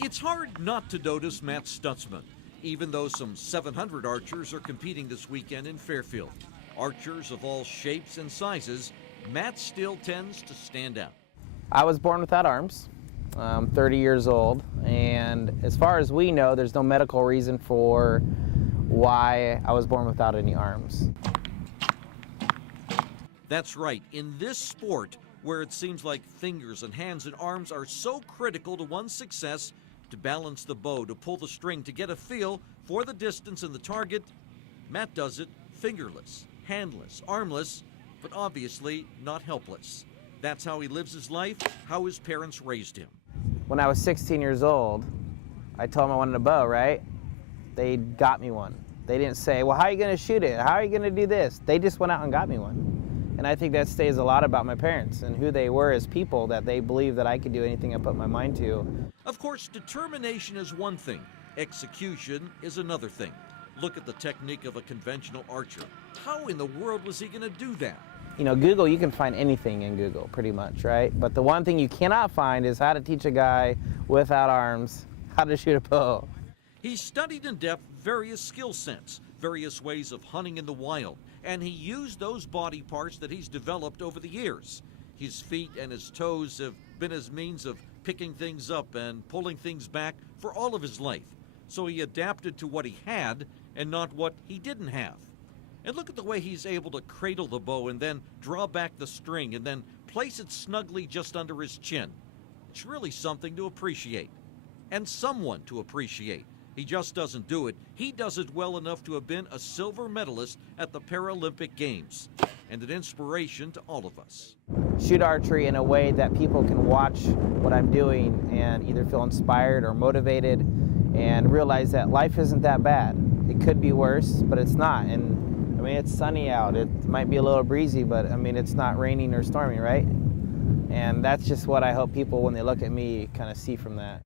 It's hard not to notice Matt Stutzman, even though some 700 archers are competing this weekend in Fairfield. Archers of all shapes and sizes, Matt still tends to stand out. I was born without arms. I'm 30 years old, and as far as we know, there's no medical reason for why I was born without any arms. That's right. In this sport, where it seems like fingers and hands and arms are so critical to one's success, to balance the bow, to pull the string, to get a feel for the distance and the target, Matt does it fingerless, handless, armless, but obviously not helpless. That's how he lives his life, how his parents raised him. When I was 16 years old, I told them I wanted a bow, right? They got me one. They didn't say, well, how are you going to shoot it? How are you going to do this? They just went out and got me one. And I think that says a lot about my parents and who they were as people, that they believed that I could do anything I put my mind to. Of course, determination is one thing. Execution is another thing. Look at the technique of a conventional archer. How in the world was he going to do that? You know, Google, you can find anything in Google pretty much, right? But the one thing you cannot find is how to teach a guy without arms how to shoot a bow. He studied in depth various skill sets, various ways of hunting in the wild, and he used those body parts that he's developed over the years. His feet and his toes have been his means of picking things up and pulling things back for all of his life. So he adapted to what he had and not what he didn't have. And look at the way he's able to cradle the bow and then draw back the string and then place it snugly just under his chin. It's really something to appreciate, and someone to appreciate. He just doesn't do it. He does it well enough to have been a silver medalist at the Paralympic Games, and an inspiration to all of us. Shoot archery in a way that people can watch what I'm doing and either feel inspired or motivated and realize that life isn't that bad. It could be worse, but it's not. And I mean, it's sunny out. It might be a little breezy, but I mean, it's not raining or storming, right? And that's just what I hope people, when they look at me, kind of see from that.